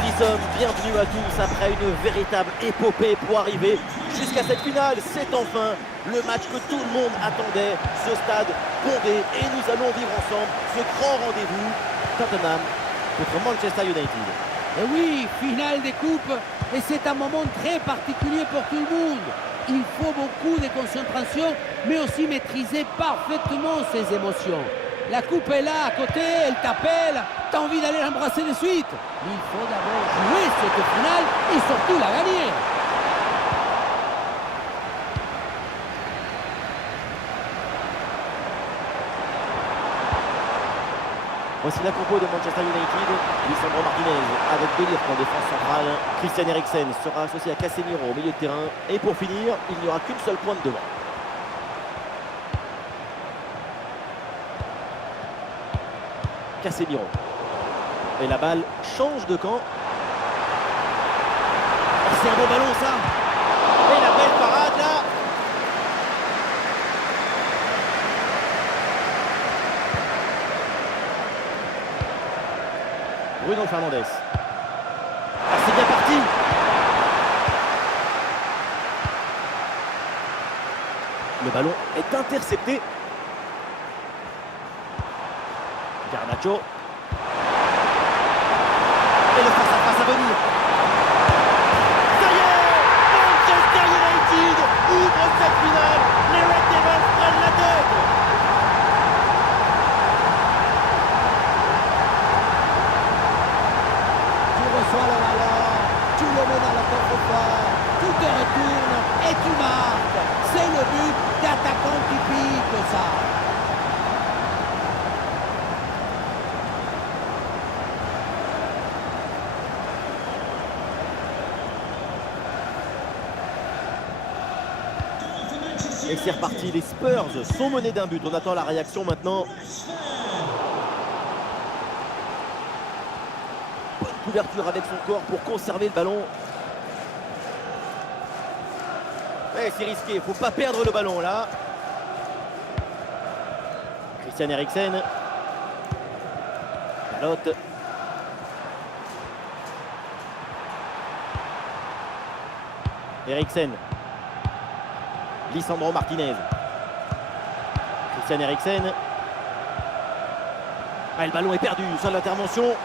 nous y sommes, bienvenue à tous après une véritable épopée pour arriver jusqu'à cette finale. C'est enfin le match que tout le monde attendait, ce stade bondé, et nous allons vivre ensemble ce grand rendez-vous, Tottenham contre Manchester United. Et oui, finale des coupes, et c'est un moment très particulier pour tout le monde. Il faut beaucoup de concentration, mais aussi maîtriser parfaitement ses émotions. La coupe est là, à côté, elle t'appelle, t'as envie d'aller l'embrasser de suite. Mais il faut d'abord jouer cette finale et surtout la gagner. Voici la compo de Manchester United. Lisandro Martinez avec De Ligt en défense centrale. Christian Eriksen sera associé à Casemiro au milieu de terrain. Et pour finir, il n'y aura qu'une seule pointe devant. Casemiro. Et la balle change de camp. Oh, c'est un bon ballon ça. Et la belle parade là. Bruno Fernandes. Ah, c'est bien parti. Le ballon est intercepté. Garnacho. Et le face-à-face à venir. Ça y est, Manchester United ouvre cette finale. Les Red Devils prennent la tête. Tu reçois le ballon, tu le mets dans le coffre-fort, tu te retournes et tu marques. C'est le but d'attaquant typique, ça. Et c'est reparti, les Spurs sont menés d'un but. On attend la réaction maintenant. Bonne couverture avec son corps pour conserver le ballon. Mais c'est risqué, il ne faut pas perdre le ballon là. Christian Eriksen. Dalot. Eriksen. Lisandro Martinez. Christian Eriksen. Ah, le ballon est perdu, seule l'intervention.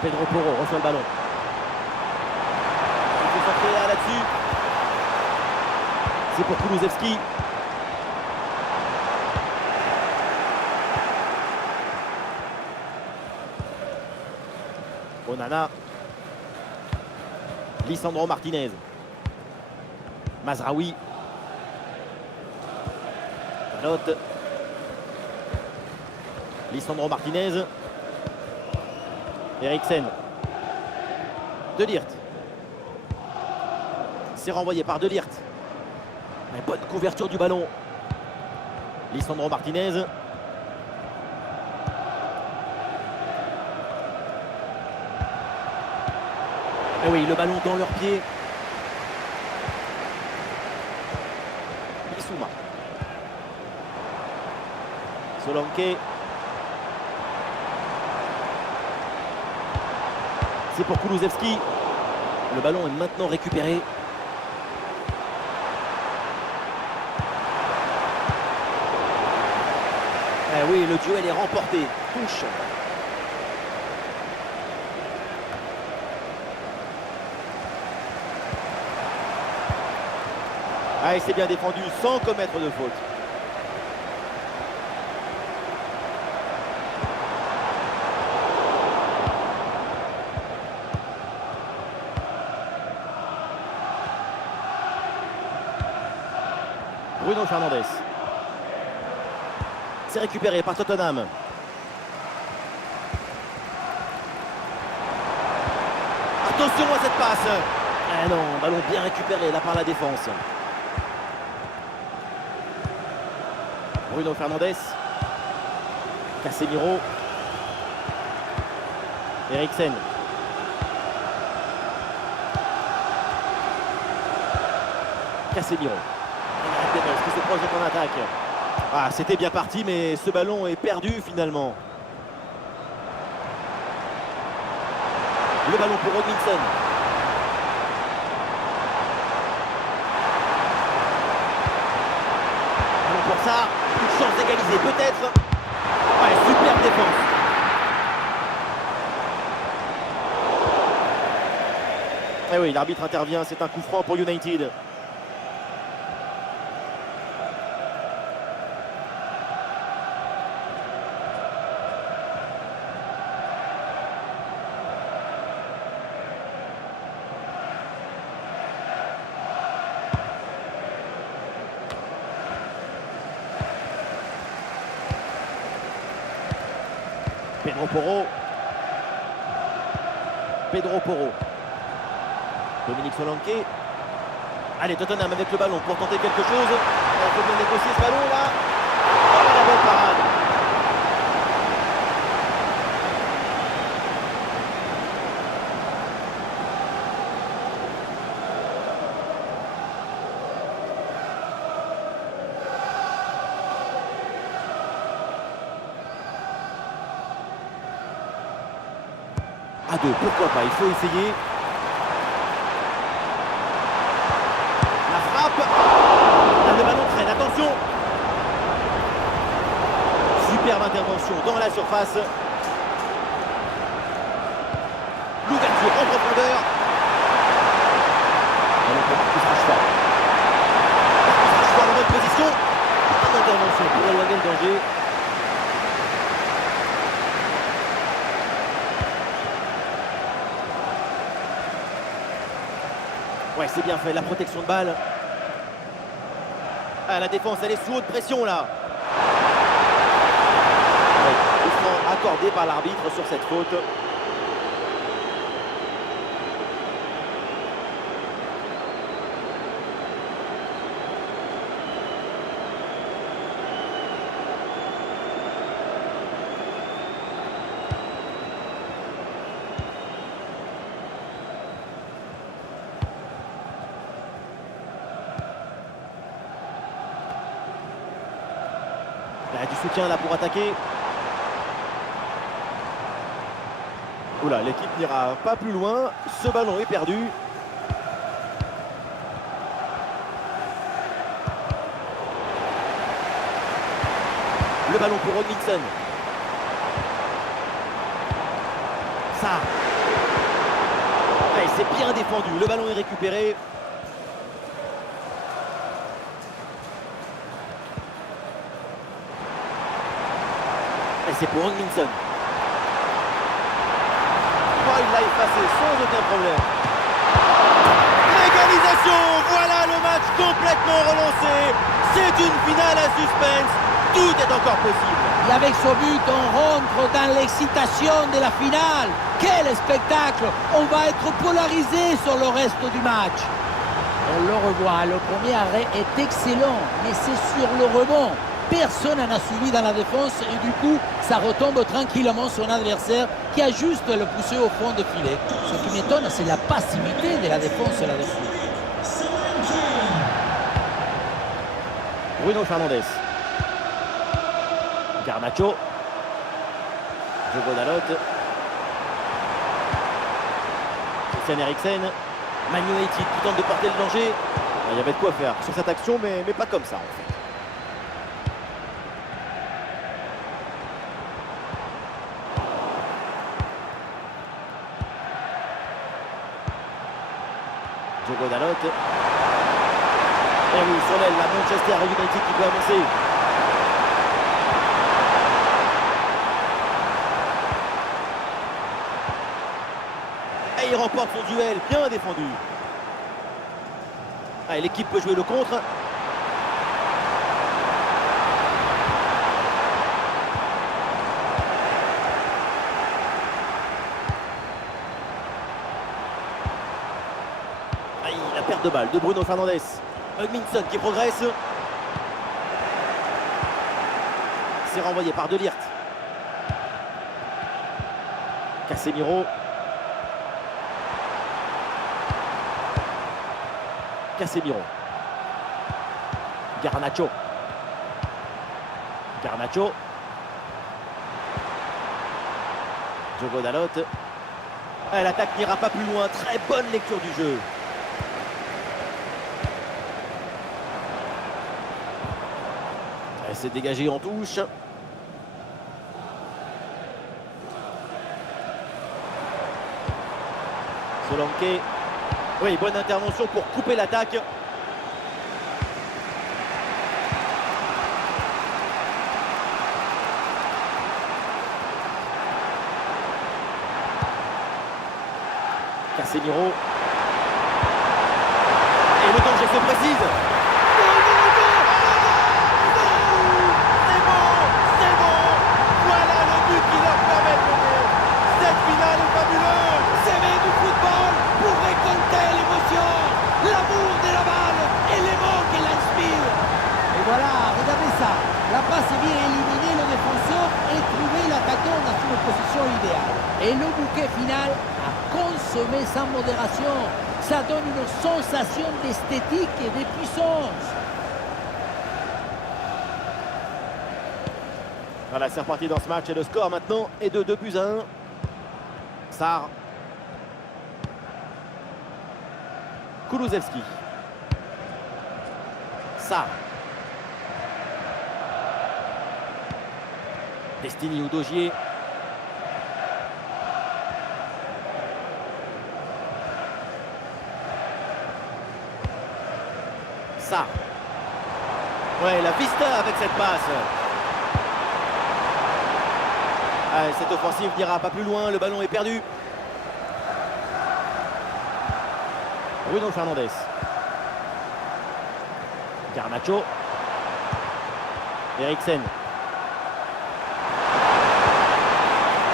Pedro Porro reçoit le ballon. Il faut sortir là-dessus. C'est pour Kulusevski. Onana. Lisandro Martinez. Mazraoui. Dalot. Lisandro Martinez. Eriksen. De Ligt. C'est renvoyé par De Ligt. Mais bonne couverture du ballon. Lisandro Martinez. Et oui, le ballon dans leurs pieds. Bissouma. Solanke. C'est pour Kulusevski. Le ballon est maintenant récupéré. Eh oui, le duel est remporté. Touche. Ah, il s'est bien défendu sans commettre de faute. Bruno Fernandes. C'est récupéré par Tottenham. Attention à cette passe. Ah non, ballon bien récupéré là par la défense. Bruno Fernandes. Casemiro. Eriksen. Casemiro. Qui se projette en attaque. Ah, c'était bien parti, mais ce ballon est perdu finalement. Le ballon pour Robinson. Ballon pour ça. Une chance d'égaliser peut-être. Ouais, superbe défense. Et oui, l'arbitre intervient, c'est un coup franc pour United. Pedro Porro. Pedro Porro. Dominique Solanke. Allez, Tottenham avec le ballon pour tenter quelque chose. Il faut bien négocier ce ballon là. Oh, la bonne parade. À deux, pourquoi pas, il faut essayer. La frappe. Là, le ballon traîne, attention. Superbe intervention dans la surface. L'ouverture en profondeur. Ballon pour Marcus Rashford. Marcus Rashford en bonne position. Une intervention pour éloigner le danger. Ouais, c'est bien fait, la protection de balle. Ah, la défense, elle est sous haute pression là. Ouais, coup franc accordé par l'arbitre sur cette faute. Il y a du soutien là pour attaquer. Oula, l'équipe n'ira pas plus loin. Ce ballon est perdu. Le ballon pour Robinson. Ça. Ouais, c'est bien défendu. Le ballon est récupéré. Et c'est pour Robinson. Oh, il l'a effacé sans aucun problème. L'égalisation. Voilà le match complètement relancé. C'est une finale à suspense. Tout est encore possible. Et avec ce but, on rentre dans l'excitation de la finale. Quel spectacle! On va être polarisé sur le reste du match. On le revoit, le premier arrêt est excellent, mais c'est sur le rebond. Personne n'en a suivi dans la défense et du coup, ça retombe tranquillement sur un adversaire qui a juste le poussé au fond de filet. Ce qui m'étonne, c'est la passivité de la défense là-dessus. Bruno Fernandes. Garnacho. Diogo Dalot. Christian Eriksen. Man United qui tente de porter le danger. Il y avait de quoi faire sur cette action, mais pas comme ça en fait. Diogo Dalot. Et oui, sur l'aile, la Manchester United qui peut avancer. Et il remporte son duel, bien défendu. Allez, l'équipe peut jouer le contre. Aïe, la perte de balle de Bruno Fernandes. Hugminson qui progresse. C'est renvoyé par De Ligt. Casemiro. Casemiro. Garnacho. Garnacho. Diogo Dalot. L'attaque n'ira pas plus loin. Très bonne lecture du jeu. Elle s'est dégagée en touche. Solanke. Oui, bonne intervention pour couper l'attaque. Casemiro. Et le danger se précise. C'est bon. Voilà le but qui leur permet de mener. Cette finale est fabuleuse. S'aimer du football pour récolter l'émotion, l'amour de la balle et les mots qu'elle inspire. Et voilà, regardez ça. La passe est bien éliminer le défenseur et trouver l'attaquant dans une position idéale. Et le bouquet final a consommé sans modération. Ça donne une sensation d'esthétique et de puissance. Voilà, c'est reparti dans ce match et le score maintenant est de 2-1. Sarr. Kulusevski. Sarr. Destiny Udogie. Sarr. Ouais, la vista avec cette passe. Cette offensive n'ira pas plus loin, le ballon est perdu. Bruno Fernandes. Garnacho. Eriksen.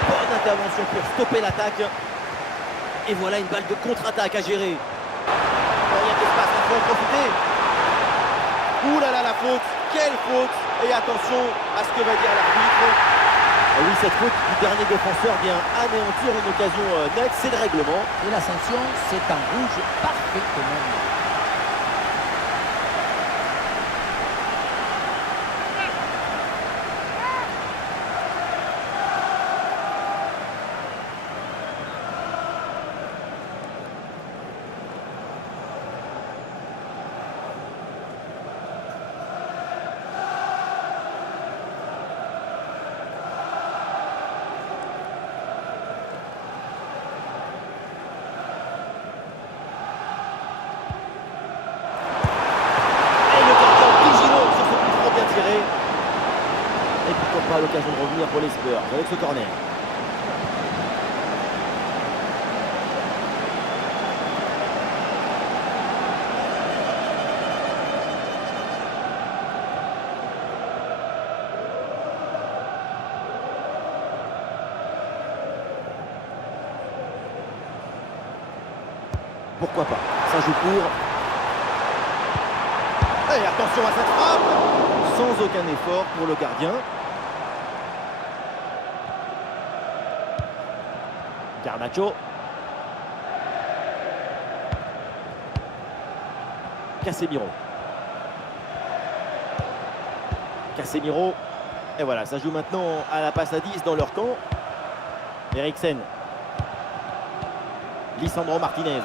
Bonne intervention pour stopper l'attaque. Et voilà une balle de contre-attaque à gérer. Il y a de l'espace, il faut en profiter. Ouh là là, la faute. Quelle faute. Et attention à ce que va dire l'arbitre. Et oui, cette faute du dernier défenseur vient anéantir une occasion nette, c'est le règlement. Et la sanction, c'est un rouge parfaitement mis. Pas l'occasion de revenir pour les Spurs avec ce corner. Pourquoi pas? Ça joue court. Et attention à cette frappe. Sans aucun effort pour le gardien. Garnacho. Casemiro. Casemiro. Et voilà, ça joue maintenant à la passe à 10 dans leur camp. Eriksen. Lisandro Martinez.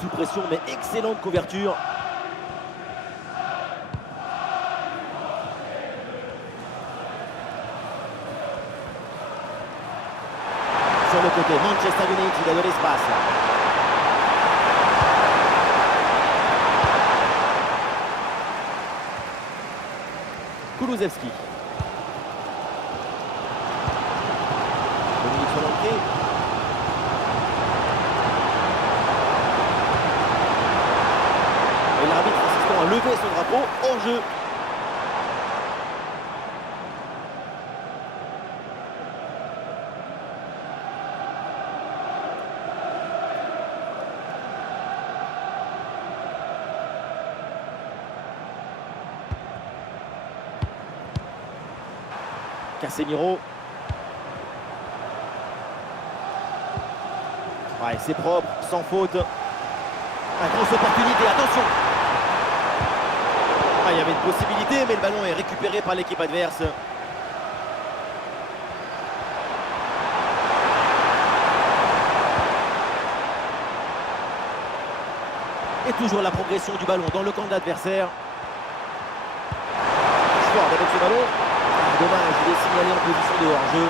Sous pression, mais excellente couverture. Sur le côté, Manchester United a de l'espace. Kulusevski. Dominique Solanke. Et l'arbitre assistant a levé son drapeau en jeu. Casemiro. Ouais, c'est propre, sans faute. Une grosse opportunité, attention. Il y avait une possibilité, mais le ballon est récupéré par l'équipe adverse. Et toujours la progression du ballon dans le camp de l'adversaire. Fort avec ce ballon. Ah, dommage, il est signalé en position de hors-jeu.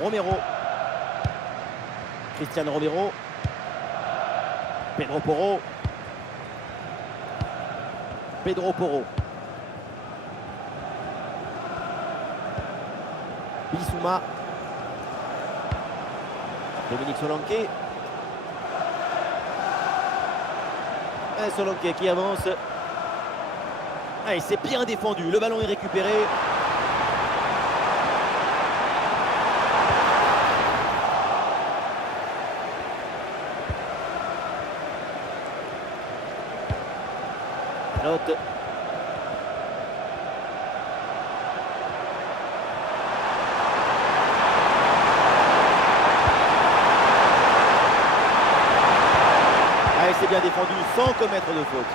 Romero. Cristiano Romero. Pedro Porro. Pedro Porro. Bissouma. Dominique Solanke. Et Solanke qui avance. Et c'est bien défendu. Le ballon est récupéré. Note. Ah, c'est bien défendu sans commettre de faute.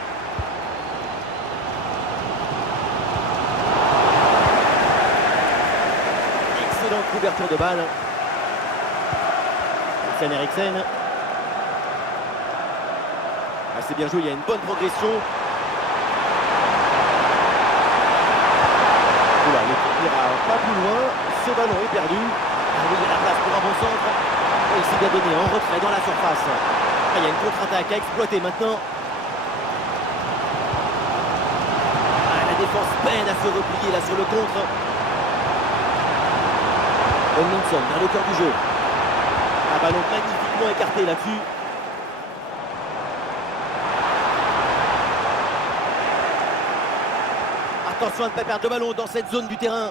Excellente couverture de balle. Eriksen. Ah, c'est bien joué, il y a une bonne progression. Oula, l'équipe n'ira pas plus loin. Ce ballon est perdu. Ah oui, il y a la place pour un bon centre. Et il s'est bien donné en retrait dans la surface. Ah, il y a une contre-attaque à exploiter maintenant. Ah, la défense peine à se replier là sur le contre. Edmondson dans le cœur du jeu. Un ballon magnifiquement écarté là-dessus. Attention à ne pas perdre de ballon dans cette zone du terrain.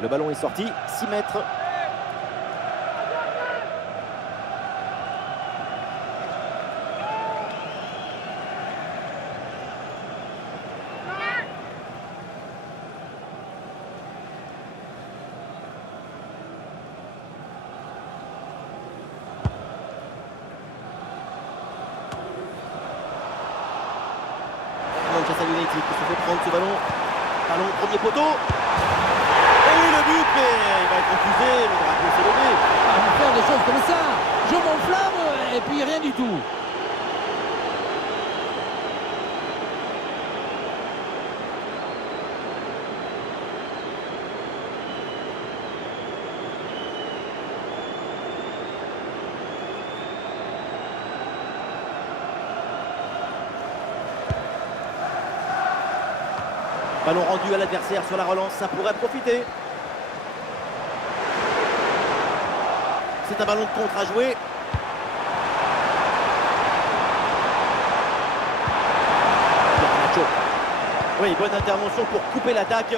Le ballon est sorti, 6 mètres. Manchester United qui se fait prendre ce ballon. Ballon au premier poteau. Et oui, le but, mais il va être refusé. Le drapeau s'est levé. Ah, vous faire des choses comme ça, je m'enflamme et puis rien du tout. Ballon rendu à l'adversaire sur la relance, ça pourrait profiter. C'est un ballon de contre à jouer. Garnacho. Oui, bonne intervention pour couper l'attaque.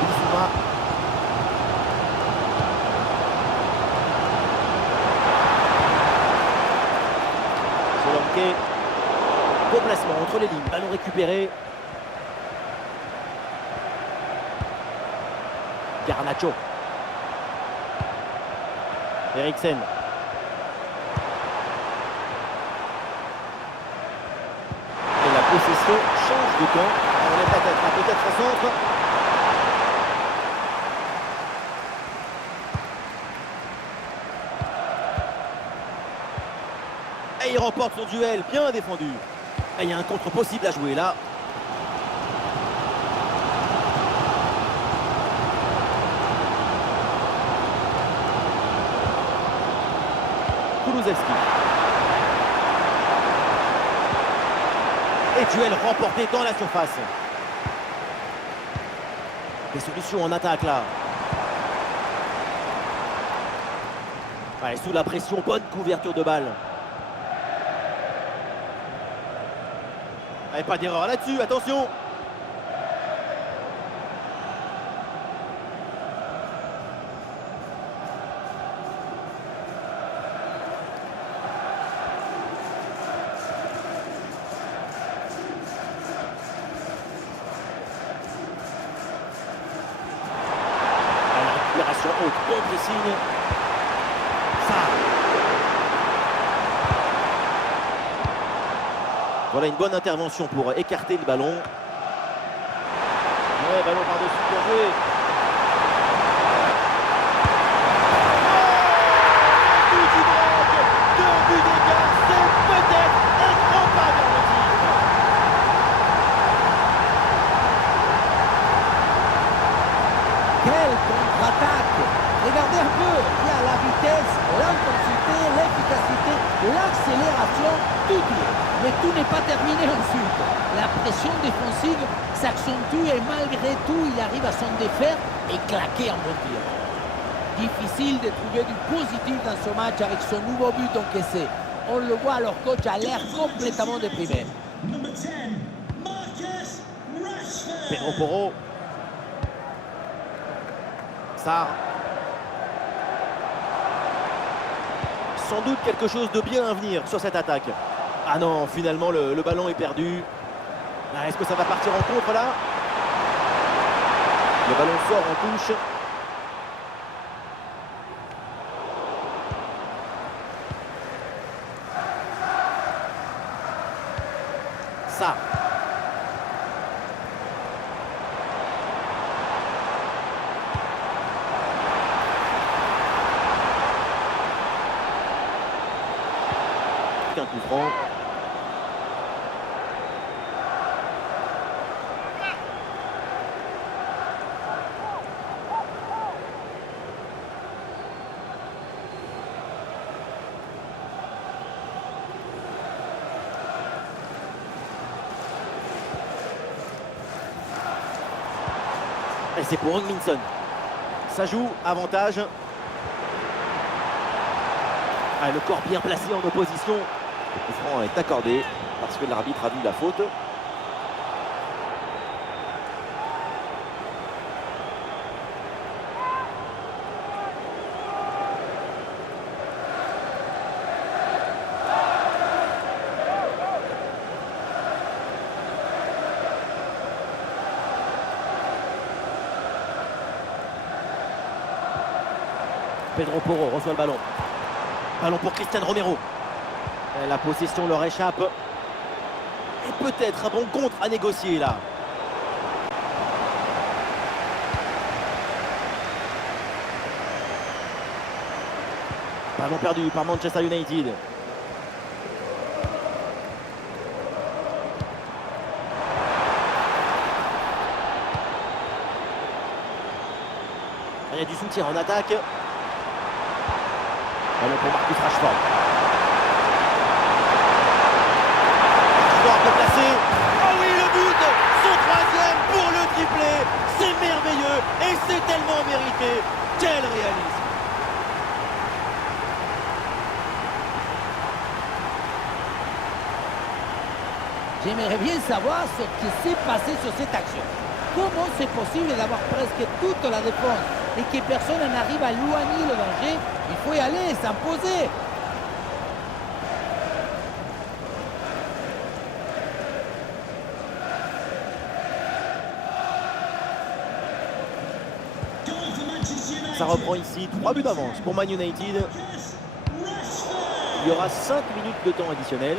Bissouma. Solanke. Bon placement entre les lignes, ballon récupéré. Garnacho. Eriksen. Et la possession change de camp. On est peut-être un centre. Et il remporte son duel, bien défendu. Et il y a un contre possible à jouer là. Kulusevski. Et duel remporté dans la surface. Des solutions en attaque là. Ouais, sous la pression, bonne couverture de balle. Et pas d'erreur là-dessus, attention. La récupération Pression haute, bon pressing. Ça. Voilà une bonne intervention pour écarter le ballon. Ouais, ballon par-dessus pour jouer. Quelle contre-attaque! Regardez un peu, il y a la vitesse, l'intensité, l'efficacité, l'accélération, tout y est. Mais tout n'est pas terminé ensuite. La pression défensive s'accentue et malgré tout, il arrive à s'en défaire et claquer en bon tir. Difficile de trouver du positif dans ce match avec son nouveau but encaissé. On le voit, leur coach a l'air complètement déprimé. Pedro Porro. Sarr. Sans doute quelque chose de bien à venir sur cette attaque. Ah non, finalement le ballon est perdu. Ah, est-ce que ça va partir en contre là? Le ballon sort en touche. Sarr. Un coup franc. Et c'est pour Hugminson. Ça joue, avantage. Ah, le corps bien placé en opposition. Le coup franc est accordé parce que l'arbitre a vu la faute. Pedro Porro reçoit le ballon. Ballon pour Cristian Romero. La possession leur échappe. Et peut-être un bon contre à négocier là. Ballon perdu par Manchester United. Il y a du soutien en attaque. Ballon pour Marcus Rashford. Rashford peut placer. Oh oui, le but! Son troisième pour le triplé. C'est merveilleux et c'est tellement mérité. Quel réalisme! J'aimerais bien savoir ce qui s'est passé sur cette action. Comment c'est possible d'avoir presque toute la défense et que personne n'arrive à éloigner le danger? Il faut y aller, s'imposer. Ça reprend ici, 3 buts d'avance pour Man United. Il y aura 5 minutes de temps additionnel.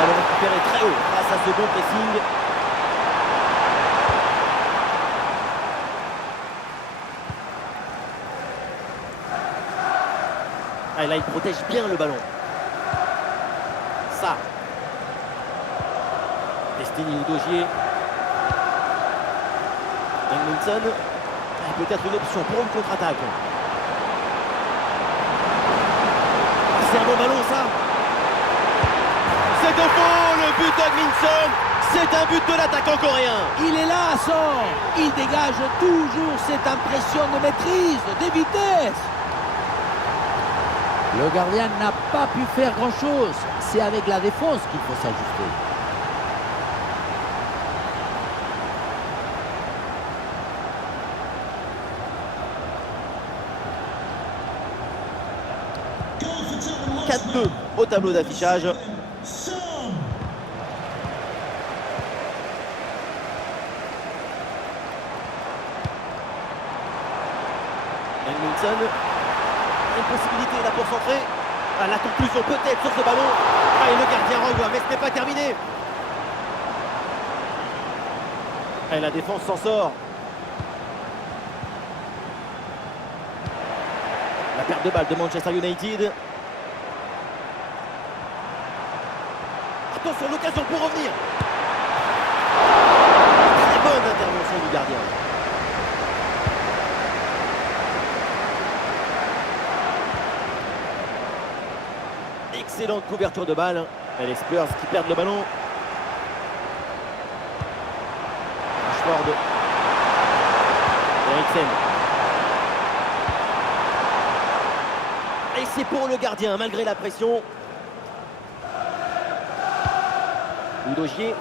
Ballon récupéré très haut grâce à ce bon pressing. Ah, là, il protège bien le ballon. Ça. Destiny Udogie. Hugminson. Peut-être une option pour une contre-attaque. C'est un bon ballon, ça. C'est de faux, le but d'Hugminson. C'est un but de l'attaquant coréen. Il est là, Son. Il dégage toujours cette impression de maîtrise, de vitesse. Le gardien n'a pas pu faire grand-chose. C'est avec la défense qu'il faut s'ajuster. 4-2 au tableau d'affichage. Edmondson, une possibilité là pour centrer. Ah, la conclusion peut-être sur ce ballon. Ah, et le gardien renvoie, mais ce n'est pas terminé. Et la défense s'en sort. La perte de balle de Manchester United. Attention, l'occasion pour revenir. Très bonne intervention du gardien. Excellente couverture de balle. Et les Spurs qui perdent le ballon. Rashford. Eriksen. Et c'est pour le gardien malgré la pression. Udogie.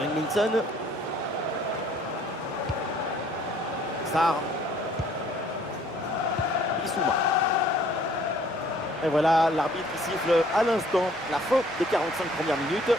Edmondson. Sarr. Bissouma. Et voilà l'arbitre qui siffle à l'instant la fin des 45 premières minutes.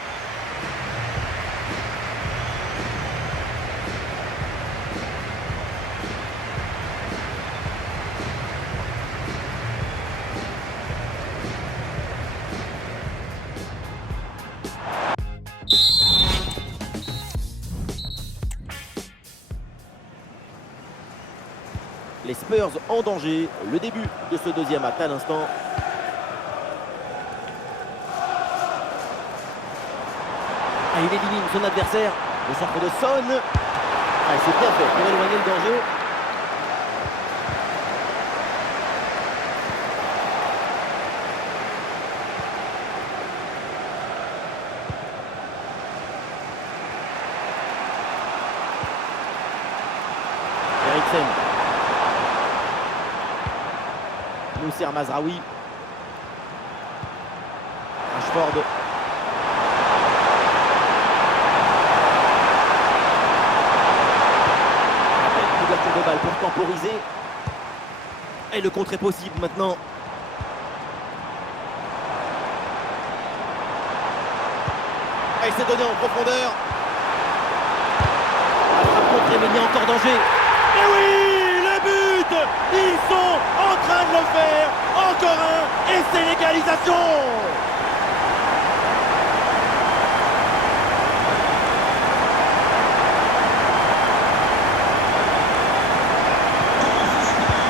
Les Spurs en danger, le début de ce deuxième acte à l'instant. Ah, il élimine son adversaire, le centre de Son. Ah, c'est bien fait pour éloigner le danger. Eriksen. Noussair Mazraoui. Rashford. Couverture de balle pour temporiser. Et le contre est possible maintenant. Et il s'est donné en profondeur. La frappe contrée, mais il y a encore danger. Et oui, le but! Ils sont en train de le faire. Encore un, et c'est l'égalisation.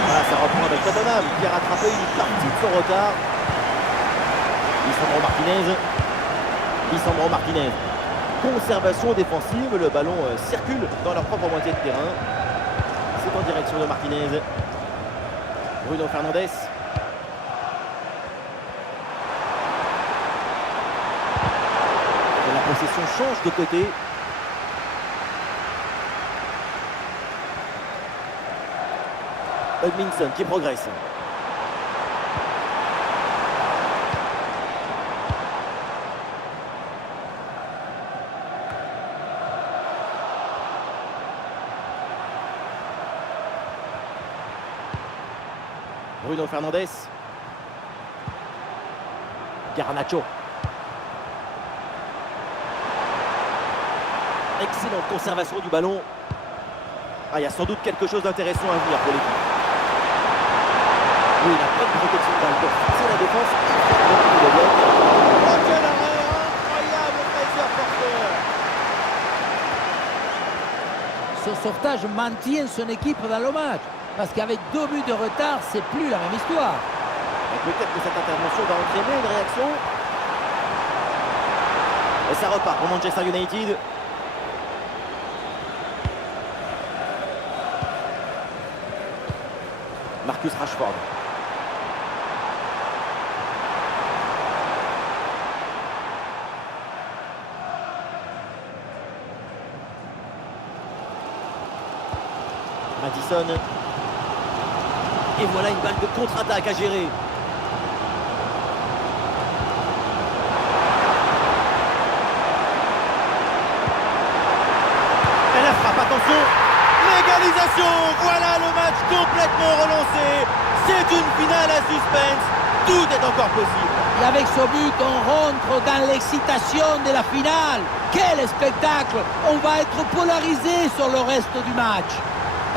Voilà, ça reprend avec Tottenham qui a rattrapé une partie de son retard. Lisandro Martinez. Conservation défensive, le ballon circule dans leur propre moitié de terrain. C'est en direction de Martinez. Bruno Fernandes. Et la possession change de côté. Edmondson qui progresse. Bruno Fernandes. Garnacho. Excellente conservation du ballon. Ah, il y a sans doute quelque chose d'intéressant à venir pour l'équipe. Oui, la bonne protection de balle pour fixer la défense. Oh, quel arrêt incroyable, Kaiser porteur. Ce sauvetage maintient son équipe dans le match. Parce qu'avec 2 buts de retard, c'est plus la même histoire. Peut-être que cette intervention va entraîner une réaction. Et ça repart pour Manchester United. Marcus Rashford. Madison. Et voilà une balle de contre-attaque à gérer. Et la frappe, attention. L'égalisation. Voilà le match complètement relancé. C'est une finale à suspense. Tout est encore possible. Et avec ce but, on rentre dans l'excitation de la finale. Quel spectacle! On va être polarisé sur le reste du match.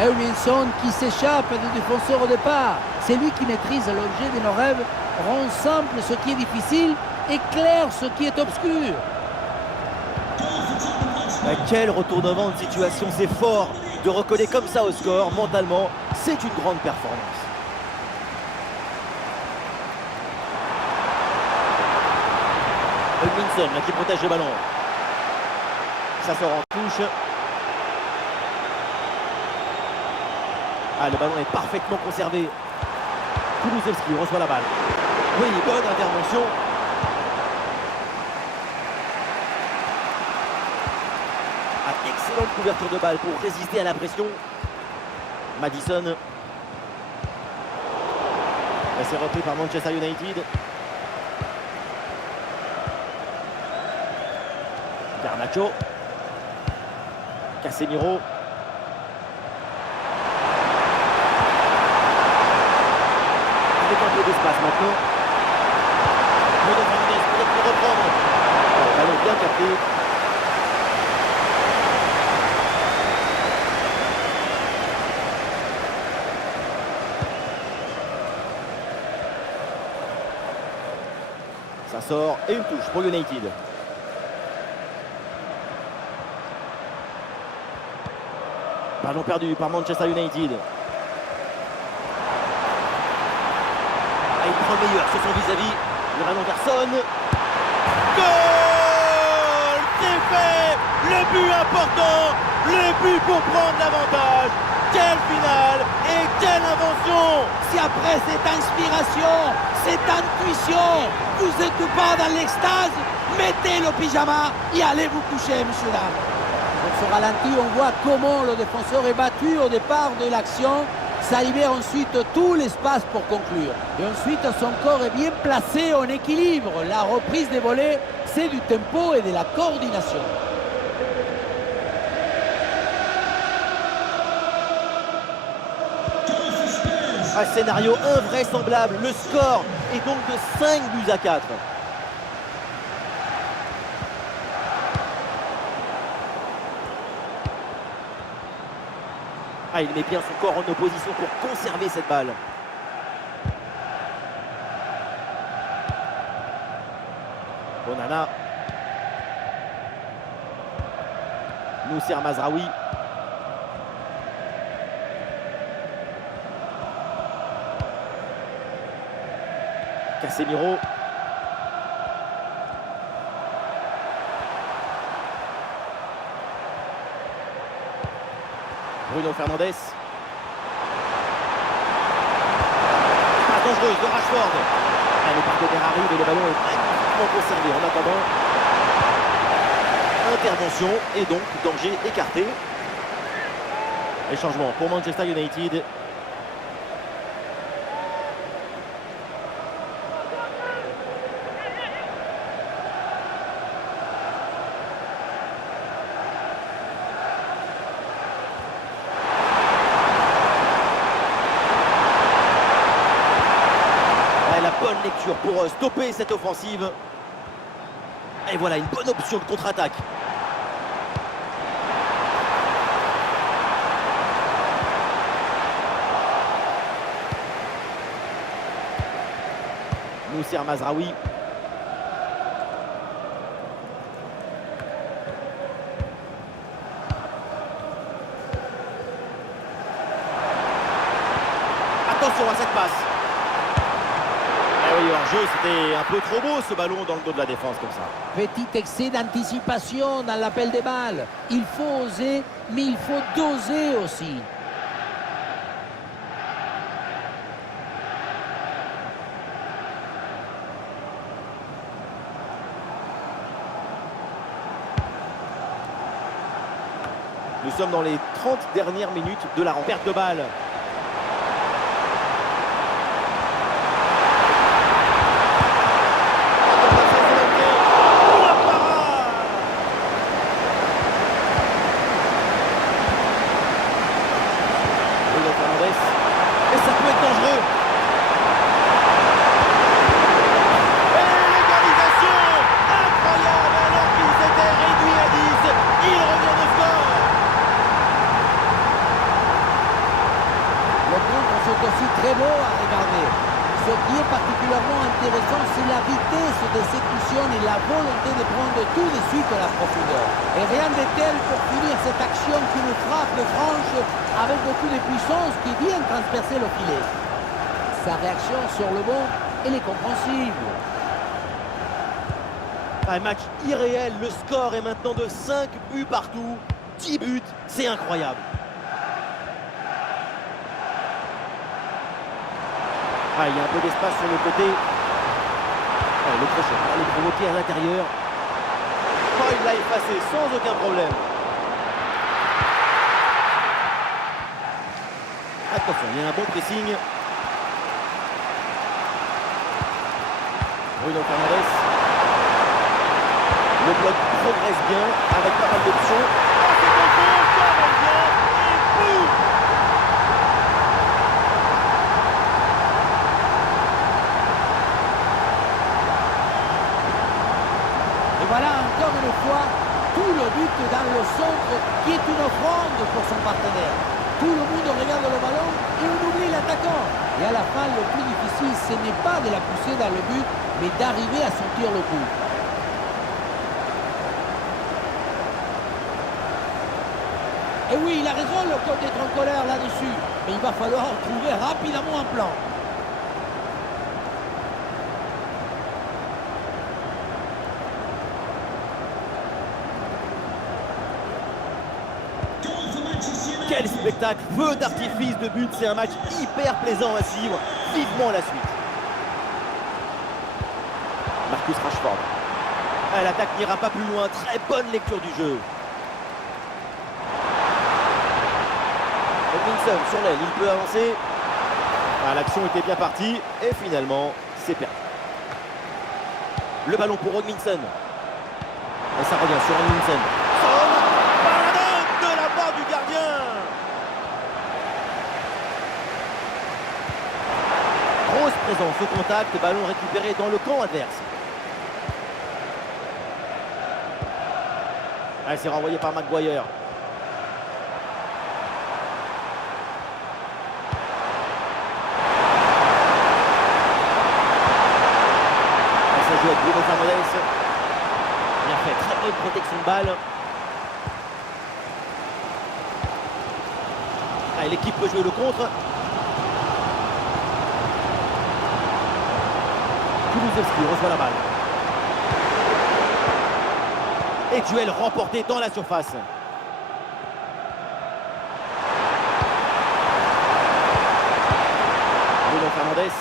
Heuminson qui s'échappe du défenseur au départ. C'est lui qui maîtrise l'objet de nos rêves, rend simple ce qui est difficile, éclaire ce qui est obscur. Quel retournement de situation, c'est fort de recoller comme ça au score. Mentalement, c'est une grande performance. Heuminson qui protège le ballon. Ça sort en touche. Ah, le ballon est parfaitement conservé. Kulusevski reçoit la balle. Oui, bonne intervention. Ah, excellente couverture de balle pour résister à la pression. Madison. C'est repris par Manchester United. Garnacho. Casemiro. Avec un peu d'espace maintenant. Bruno Fernandes peut-être le reprendre. Le ballon bien capté. Ça sort et une touche pour United. Ballon perdu par Manchester United. Ah, il prend le meilleur sur son vis-à-vis. Le ballon Anderson. Goal! C'est fait! Le but important! Le but pour prendre l'avantage! Quelle finale et quelle invention! Si après cette inspiration, cette intuition, vous n'êtes pas dans l'extase, mettez le pyjama et allez vous coucher, messieurs, dames. Dans ce ralenti, on voit comment le défenseur est battu au départ de l'action. Ça libère ensuite tout l'espace pour conclure. Et ensuite, son corps est bien placé en équilibre. La reprise des volets, c'est du tempo et de la coordination. Un scénario invraisemblable. Le score est donc de 5-4. Ah, il met bien son corps en opposition pour conserver cette balle. Onana. Noussair Mazraoui. Casemiro. Bruno Fernandes. Passe dangereuse de Rashford. Le partenaire arrive et le ballon est magnifiquement conservé. En attendant, intervention et donc danger écarté. Les changements pour Manchester United. Bonne lecture pour stopper cette offensive. Et voilà une bonne option de contre-attaque. Noussair Mazraoui. Attention à cette passe. Oui, en jeu, c'était un peu trop beau ce ballon dans le dos de la défense comme ça. Petit excès d'anticipation dans l'appel des balles. Il faut oser, mais il faut doser aussi. Nous sommes dans les 30 dernières minutes de la perte de balle. Et ça peut être dangereux. Ce qui est particulièrement intéressant, c'est la vitesse d'exécution et la volonté de prendre tout de suite la profondeur. Et rien de tel pour finir cette action qu'une frappe franche avec beaucoup de puissance qui vient transpercer le filet. Sa réaction sur le banc, elle est compréhensible. Un match irréel, le score est maintenant de 5 buts partout, 10 buts, c'est incroyable. Ah, il y a un peu d'espace sur le côté. Ah, le crochet va aller provoquer à l'intérieur. Oh, il l'a effacé sans aucun problème. Attention, il y a un bon pressing. Bruno Fernandes. Le bloc progresse bien avec pas mal d'options. Ah, c'est bon, ça va bien. Et boum! Et voilà encore une fois tout le but dans le centre qui est une offrande pour son partenaire. Tout le monde regarde le ballon et on oublie l'attaquant. Et à la fin, le plus difficile, ce n'est pas de la pousser dans le but, mais d'arriver à sentir le coup. Et oui, il a raison, le coach d'être en colère là-dessus. Mais il va falloir trouver rapidement un plan. Quel spectacle, feu d'artifice de but, c'est un match hyper plaisant à suivre, vivement la suite. Marcus Rashford. Ah, l'attaque n'ira pas plus loin, très bonne lecture du jeu. Robinson sur l'aile, il peut avancer. Ah, l'action était bien partie et finalement c'est perdu. Le ballon pour Robinson. Et ça revient sur Robinson. De la part du gardien. Grosse présence au contact, ballon récupéré dans le camp adverse. Ah, c'est renvoyé par Maguire. Ça joue avec Bruno Fernandes. Bien fait, très bonne protection de balle. Ah, l'équipe peut jouer le contre. Kulusevski reçoit la balle. Et duel remporté dans la surface. Bruno Fernandes.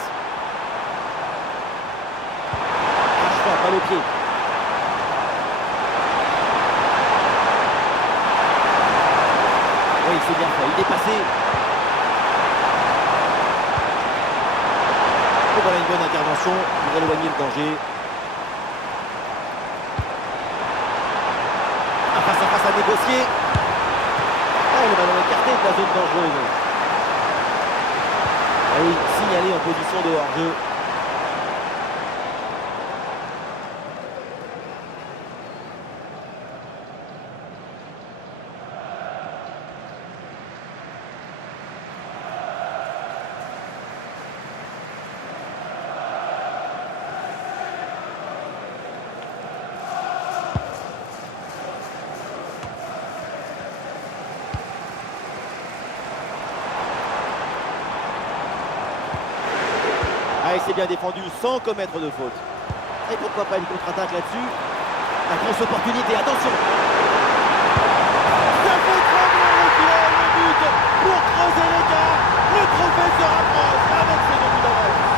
Rashford, balle au pied. Oui, c'est bien fait. Il est passé. Et voilà une bonne intervention pour éloigner le danger. Un face à face à négocier. Oh, le ballon écarté de la zone dangereuse. Ah oui, signalé en position de hors-jeu. Ah, et c'est bien défendu sans commettre de faute. Et pourquoi pas une contre-attaque là-dessus. La grosse opportunité, attention. Ça fait trembler le filet, le but pour creuser l'écart. Le trophée se rapproche avec ces deux buts d'avance.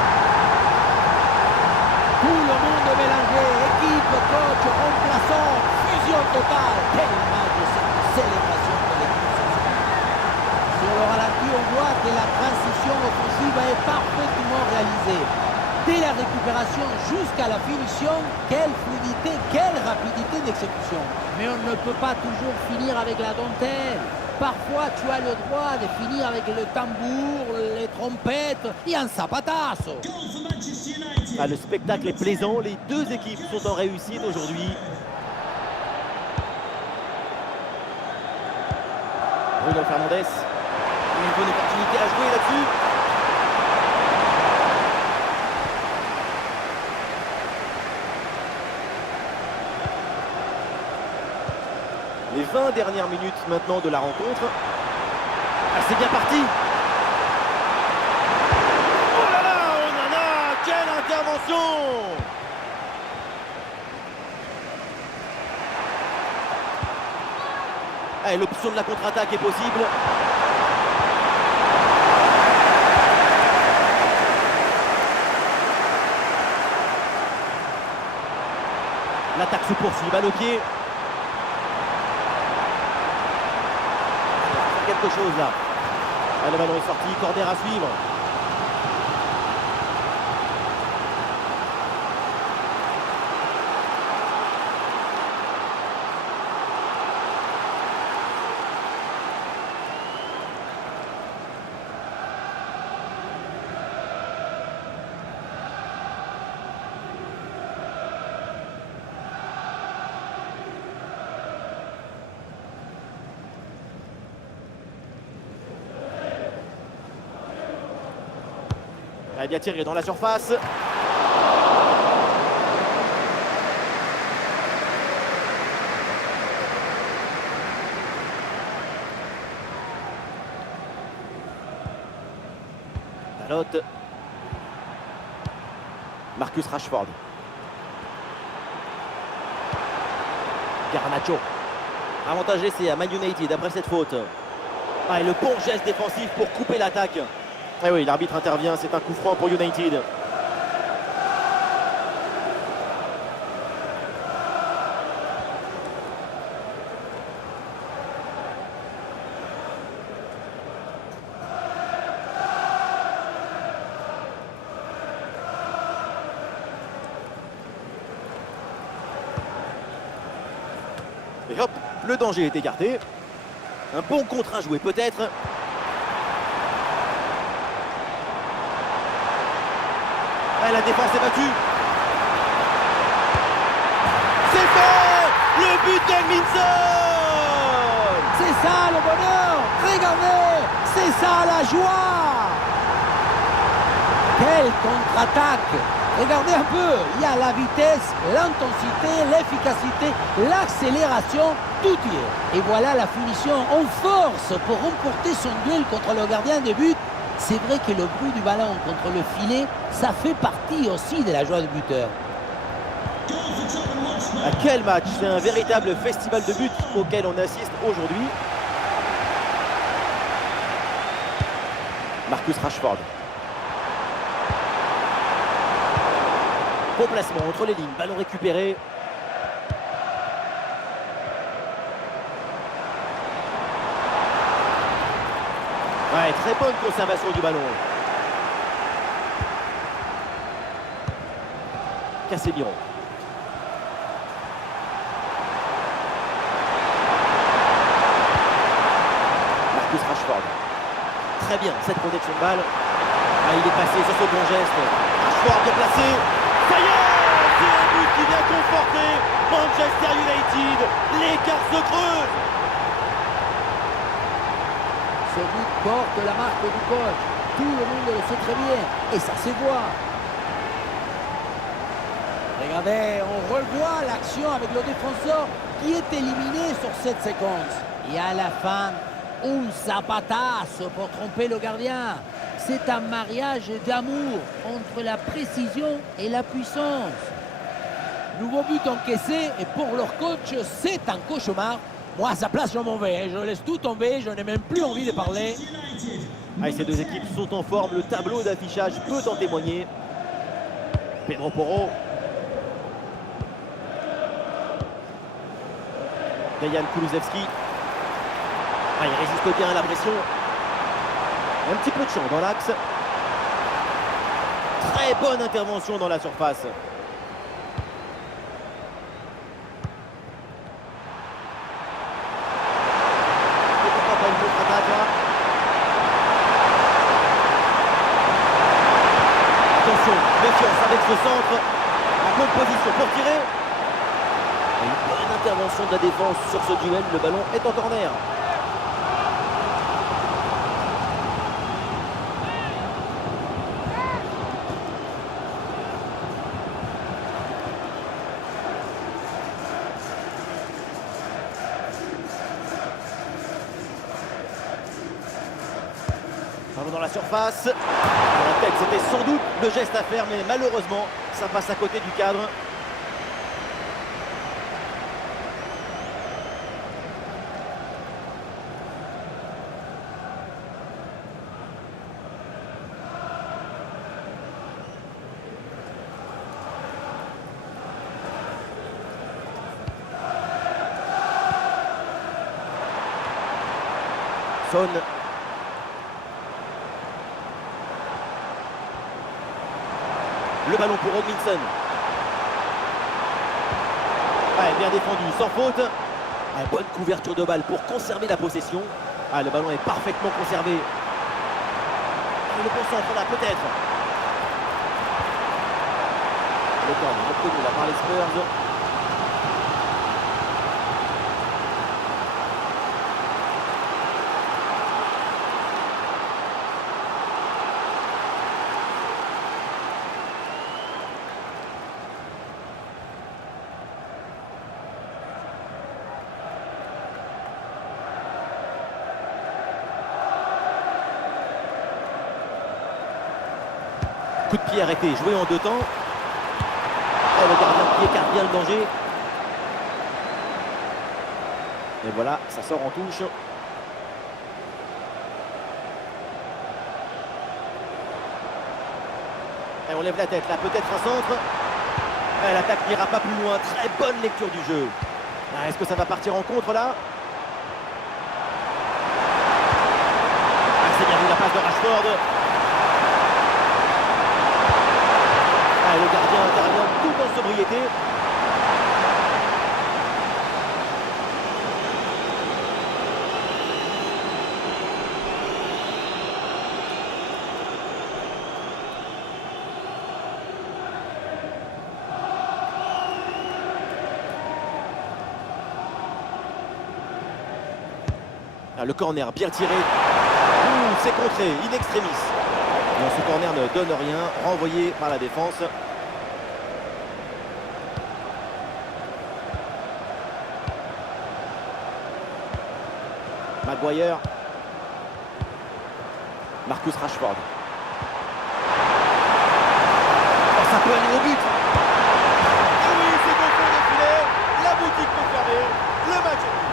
Tout le monde est mélangé, équipe, coach, remplaçant, fusion totale. Quelle image de cette célébration de l'équipe. Sur le ralenti, on voit que la transition offensive est parfaitement réalisée. Dès la récupération jusqu'à la finition, quelle fluidité, quelle rapidité d'exécution. Mais on ne peut pas toujours finir avec la dentelle. Parfois, tu as le droit de finir avec le tambour, les trompettes et un zapatazo. Ah, le spectacle est plaisant, les deux équipes sont en réussite aujourd'hui. Bruno Fernandes. Une bonne opportunité à jouer là-dessus. Les 20 dernières minutes maintenant de la rencontre. Ah, c'est bien parti. Oh là là, oh nana, quelle intervention! Allez, l'option de la contre-attaque est possible. L'attaque se poursuit, balle au pied. Quelque chose là. Ah, le ballon est sorti, corner à suivre. Elle est bien tirée dans la surface. Dalot. Marcus Rashford. Garnacho. Avantage laissé à Man United après cette faute. Ah, et le bon geste défensif pour couper l'attaque. Ah oui, l'arbitre intervient, c'est un coup franc pour United. Et hop, le danger est écarté. Un bon contre à jouer peut-être. Ah, la défense est battue. C'est fait! Le but d'Edmundson! C'est ça le bonheur. Regardez, c'est ça la joie. Quelle contre-attaque! Regardez un peu, il y a la vitesse, l'intensité, l'efficacité, l'accélération, tout y est. Et voilà la finition en force pour remporter son duel contre le gardien de but. C'est vrai que le bruit du ballon contre le filet, ça fait partie aussi de la joie du buteur. À quel match! C'est un véritable festival de buts auquel on assiste aujourd'hui. Marcus Rashford. Bon placement entre les lignes, ballon récupéré. Ouais, très bonne conservation du ballon. Casemiro. Marcus Rashford. Très bien, cette protection de balle. Ah, il est passé sur ce bon geste. Rashford bien placé. Ça y est, c'est un but qui vient conforter Manchester United. L'écart se creuse. Ce but porte la marque du coach. Tout le monde le sait très bien. Et ça se voit. Regardez, on revoit l'action avec le défenseur qui est éliminé sur cette séquence. Et à la fin, un zapatazo pour tromper le gardien. C'est un mariage d'amour entre la précision et la puissance. Nouveau but encaissé et pour leur coach, c'est un cauchemar. Moi, à sa place, je m'en vais. Je laisse tout tomber. Je n'ai même plus envie de parler. Ah, ces deux équipes sont en forme. Le tableau d'affichage peut en témoigner. Pedro Porro. Dejan Kulusevski. Ah, il résiste bien à la pression. Un petit peu de champ dans l'axe. Très bonne intervention dans la surface. Et pourquoi pas une contre-attaque là? Attention, méfiance avec ce centre. En bonne position pour tirer. Et une bonne intervention de la défense sur ce duel. Le ballon est en corner. dans la surface. Dans la tête, c'était sans doute le geste à faire, mais malheureusement, ça passe à côté du cadre. Son. Le ballon pour Robinson. Ouais, bien défendu, sans faute. Ouais, bonne couverture de balle pour conserver la possession. Ah, le ballon est parfaitement conservé. Et le bon centre là, peut-être. Le corner obtenu là par les Spurs. Coup de pied arrêté, joué en deux temps. Et le gardien qui écarte bien le danger. Et voilà, ça sort en touche. Et on lève la tête là, peut-être un centre. Et l'attaque n'ira pas plus loin, très bonne lecture du jeu. Ah, est-ce que ça va partir en contre là? Ah, c'est bien vu la passe de Rashford. Le gardien intervient tout en sobriété. Le corner bien tiré. C'est contré, in extremis. Non, ce corner ne donne rien, renvoyé par la défense. Maguire. Marcus Rashford. Oh, ça peut aller au but. Et oui, c'est au fond des filets. La boutique confirmée. Le match est nul.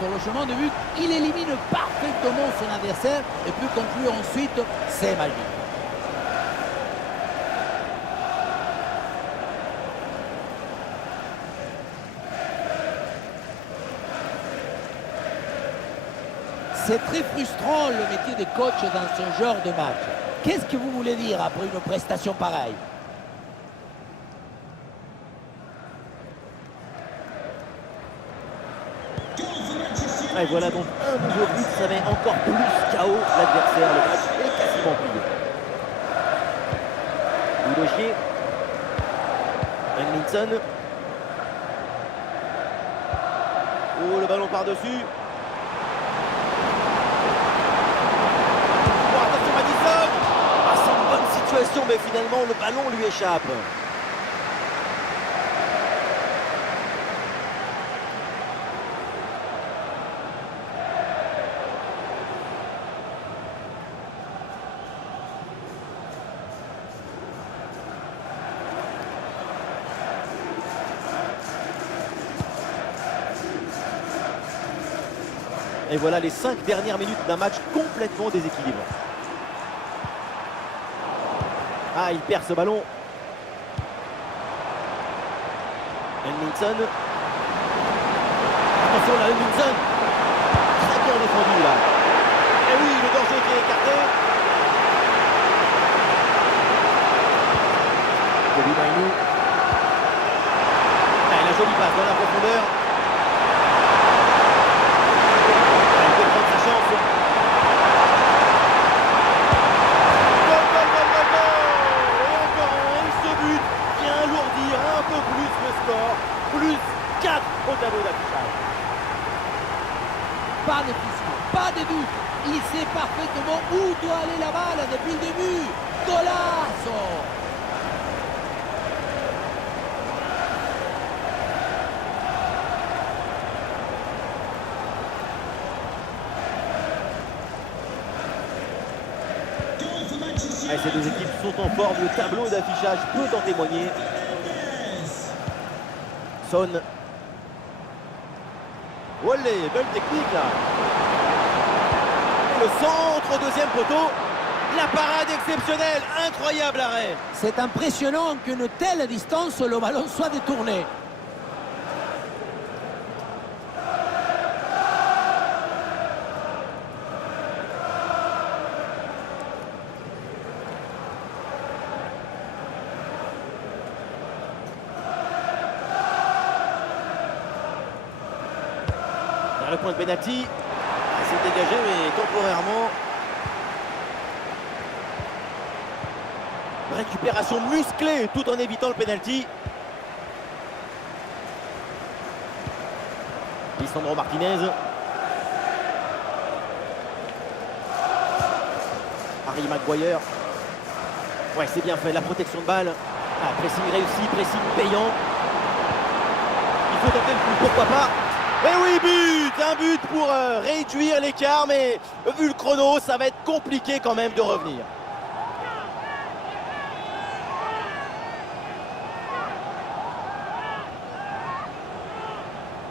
Sur le chemin de but, il élimine parfaitement son adversaire et peut conclure ensuite, c'est magique. C'est très frustrant le métier de coach dans ce genre de match. Qu'est-ce que vous voulez dire après une prestation pareille? Et voilà donc un nouveau but, ça met encore plus KO l'adversaire. Le match est quasiment plié. Udogie. Henningsen. Oh, le ballon par-dessus. Oh, attention Madison. Ah, c'est une bonne situation, mais finalement le ballon lui échappe. Et voilà les 5 dernières minutes d'un match complètement déséquilibré. Ah, il perd ce ballon. Henningsen. Attention là, Henningsen. Très bien défendu là. Et oui, le danger qui est écarté. Kobe Mainoo. Ah, la jolie passe dans la profondeur. Plus 4 au tableau d'affichage. Pas de question, pas de doute. Il sait parfaitement où doit aller la balle depuis le début. Golazo! Ouais, ces deux équipes sont en forme, le tableau d'affichage peut en témoigner. Son. Olé, belle technique là. Et le centre au deuxième poteau. La parade exceptionnelle, incroyable arrêt. C'est impressionnant qu'une telle distance, le ballon soit détourné. Vers le point de pénalty. C'est dégagé mais temporairement. Récupération musclée tout en évitant le pénalty. Lisandro Martinez. Harry Maguire. Ouais, c'est bien fait, la protection de balle. Ah, pressing réussi, pressing payant. Il faut tenter le coup, pourquoi pas. Et oui, but. Un but pour réduire l'écart, mais vu le chrono, ça va être compliqué quand même de revenir.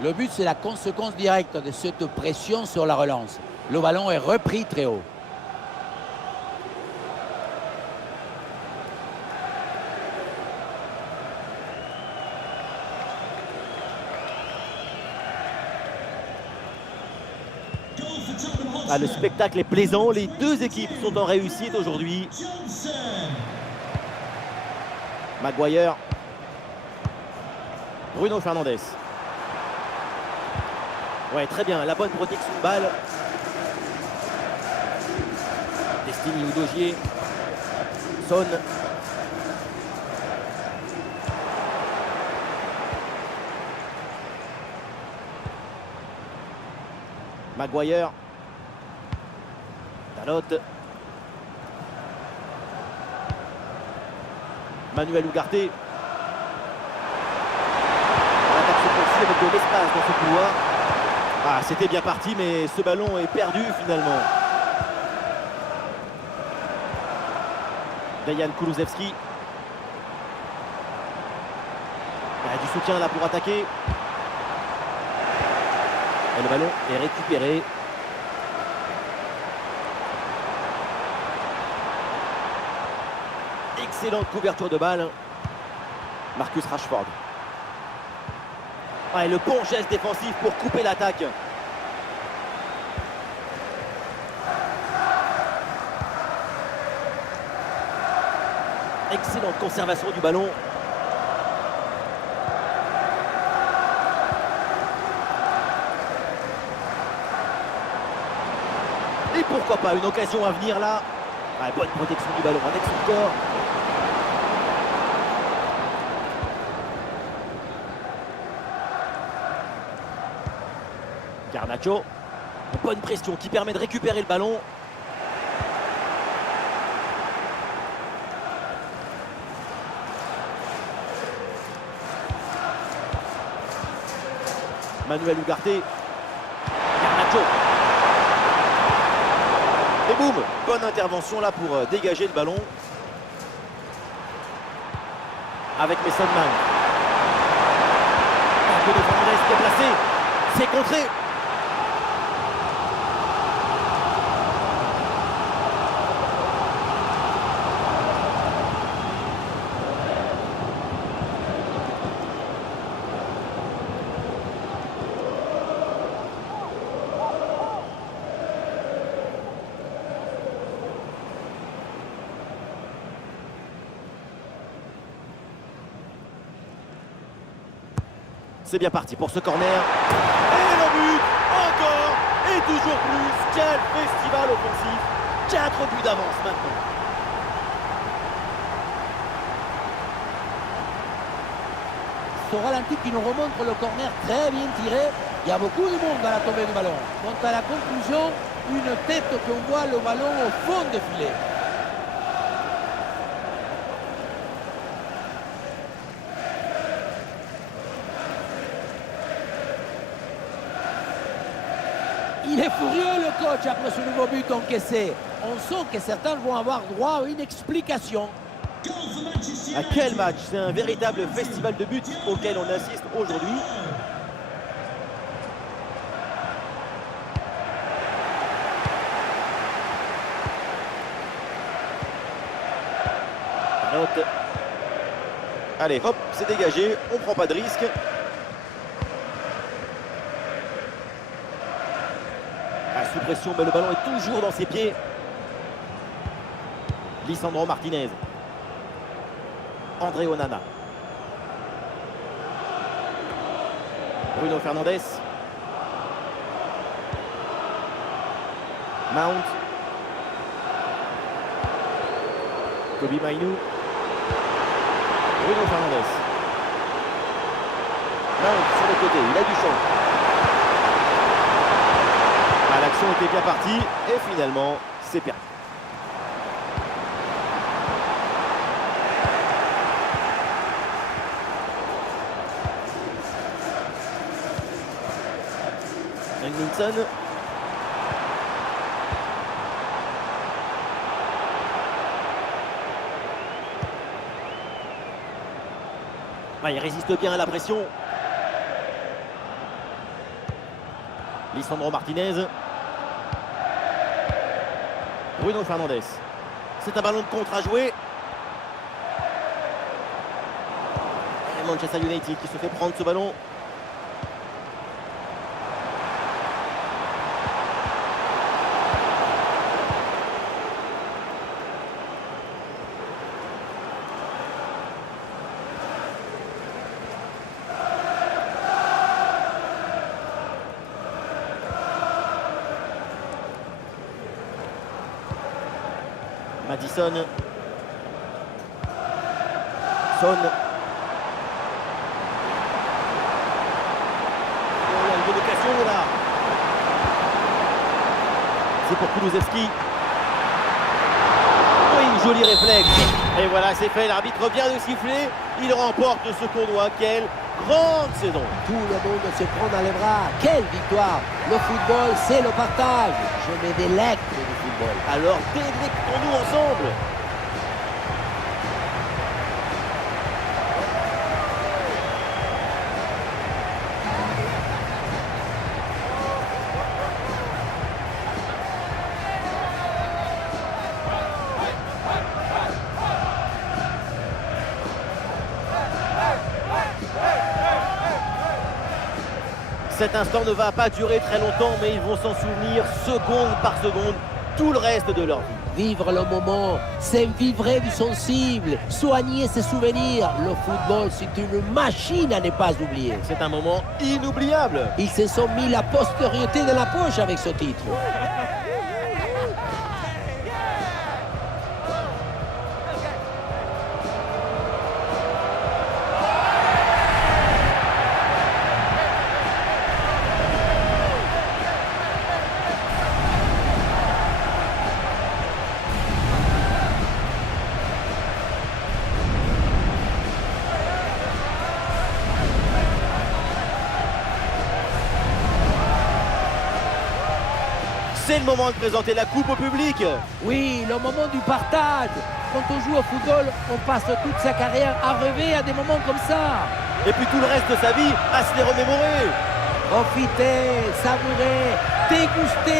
Le but, c'est la conséquence directe de cette pression sur la relance. Le ballon est repris très haut. Ah, le spectacle est plaisant, les deux équipes sont en réussite aujourd'hui. Maguire. Bruno Fernandes. Ouais, très bien, la bonne protection de balle. Destiny Udogie. Son. Maguire. Dalot. Manuel Ugarte. L'attaque se poursuit avec de l'espace dans ce couloir. Ah, c'était bien parti, mais ce ballon est perdu finalement. Dejan Kulusevski. Il y a du soutien là pour attaquer. Et le ballon est récupéré. Excellente couverture de balle. Marcus Rashford. Ah, et le bon geste défensif pour couper l'attaque. Excellente conservation du ballon. Et pourquoi pas une occasion à venir là. Ah, bonne protection du ballon avec son corps. Garnacho, bonne pression qui permet de récupérer le ballon. Manuel Ugarte. Garnacho. Et boum, bonne intervention là pour dégager le ballon. Avec Mason Mount. Bruno Fernandes déplacé. C'est contré. C'est bien parti pour ce corner. Et le but, encore, et toujours plus. Quel festival offensif. 4 buts d'avance maintenant. Ce ralenti qui nous remontre le corner très bien tiré. Il y a beaucoup de monde à la tombée du ballon. Quant à la conclusion, une tête qu'on voit le ballon au fond des filets. Il est furieux le coach après ce nouveau but encaissé. On sent que certains vont avoir droit à une explication. À quel match! C'est un véritable festival de buts auquel on assiste aujourd'hui. Note. Allez, hop, c'est dégagé, on prend pas de risque. Sous pression, mais le ballon est toujours dans ses pieds. Lisandro Martinez. André Onana. Bruno Fernandes. Mount. Kobe Mainoo. Bruno Fernandes. Mount sur le côté, il a du champ. L'action était bien partie et finalement c'est perdu. Edmundson. Il résiste bien à la pression. Lisandro Martinez. Bruno Fernandes. C'est un ballon de contre à jouer. Et Manchester United qui se fait prendre ce ballon. Madison. Son. Il y a une occasion là. C'est pour Kulusevski. Oui, joli réflexe. Et voilà, c'est fait. L'arbitre vient de siffler. Il remporte ce tournoi. Quelle grande saison. Tout le monde se prend dans les bras. Quelle victoire. Le football, c'est le partage. Je me délecte du football. Alors délectons-nous ensemble. Cet instant ne va pas durer très longtemps, mais ils vont s'en souvenir seconde par seconde tout le reste de leur vie. Vivre le moment, c'est vivre du sensible, soigner ses souvenirs. Le football, c'est une machine à ne pas oublier. C'est un moment inoubliable. Ils se sont mis la postériorité de la poche avec ce titre. C'est le moment de présenter la coupe au public. Oui, le moment du partage. Quand on joue au football, on passe toute sa carrière à rêver à des moments comme ça. Et puis tout le reste de sa vie à se les remémorer. Profiter, savourer, déguster.